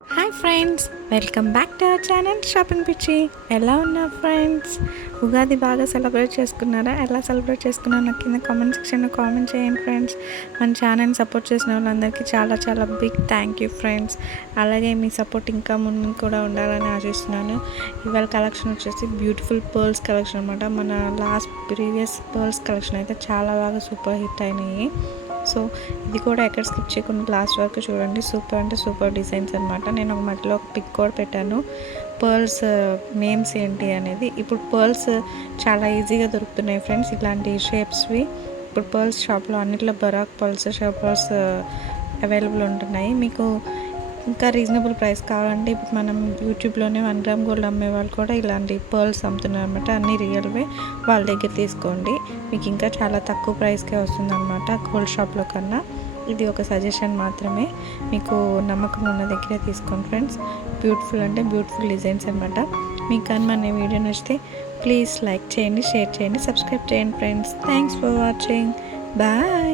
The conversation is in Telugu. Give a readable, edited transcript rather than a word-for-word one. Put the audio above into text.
Hi friends, welcome back to our channel shopping పిచ్చి. ఎలా ఉన్నారు ఫ్రెండ్స్? ఉగాది బాగా సెలబ్రేట్ చేసుకున్నారా? ఎలా సెలబ్రేట్ చేసుకున్నారో నాకు కింద కామెంట్ సెక్షన్లో కామెంట్ చేయండి ఫ్రెండ్స్. మన ఛానల్ని సపోర్ట్ చేసిన వాళ్ళందరికీ చాలా చాలా బిగ్ థ్యాంక్ యూ ఫ్రెండ్స్. అలాగే మీ సపోర్ట్ ఇంకా ముందు కూడా ఉండాలని ఆశిస్తున్నాను. ఇవాళ కలెక్షన్ వచ్చేసి బ్యూటిఫుల్ పర్ల్స్ కలెక్షన్ అనమాట. మన ప్రీవియస్ పర్ల్స్ కలెక్షన్ అయితే చాలా బాగా సూపర్ హిట్ అయినాయి. సో ఇది కూడా ఎక్కడ స్కిప్ చేయకుండా లాస్ట్ వరకు చూడండి. సూపర్ అంటే సూపర్ డిజైన్స్ అనమాట. నేను ఒక మధ్యలో ఒక పిక్ కూడా పెట్టాను, పర్ల్స్ నేమ్స్ ఏంటి అనేది. ఇప్పుడు పర్ల్స్ చాలా ఈజీగా దొరుకుతున్నాయి ఫ్రెండ్స్, ఇలాంటి షేప్స్వి. ఇప్పుడు పర్ల్స్ షాప్లో అన్నిట్లో బరాక్ పర్ల్స్, పర్ల్స్ అవైలబుల్ ఉంటున్నాయి. మీకు ఇంకా రీజనబుల్ ప్రైస్ కావాలంటే ఇప్పుడు మనం యూట్యూబ్లోనే 1 గ్రామ్ గోల్డ్ అమ్మే వాళ్ళు కూడా ఇలాంటి పర్ల్స్ అమ్ముతున్నారు అనమాట. అన్నీ రియల్వే, వాళ్ళ దగ్గర తీసుకోండి. మీకు ఇంకా చాలా తక్కువ ప్రైస్కే వస్తుంది అనమాట గోల్డ్ షాప్లో కన్నా. ఇది ఒక సజెషన్ మాత్రమే, మీకు నమ్మకం ఉన్న దగ్గరే తీసుకోండి ఫ్రెండ్స్. బ్యూటిఫుల్ అంటే బ్యూటిఫుల్ డిజైన్స్ అనమాట. మీకు కానీ మన వీడియో నచ్చితే ప్లీజ్ లైక్ చేయండి, షేర్ చేయండి, సబ్స్క్రైబ్ చేయండి friends. Thanks for watching. Bye.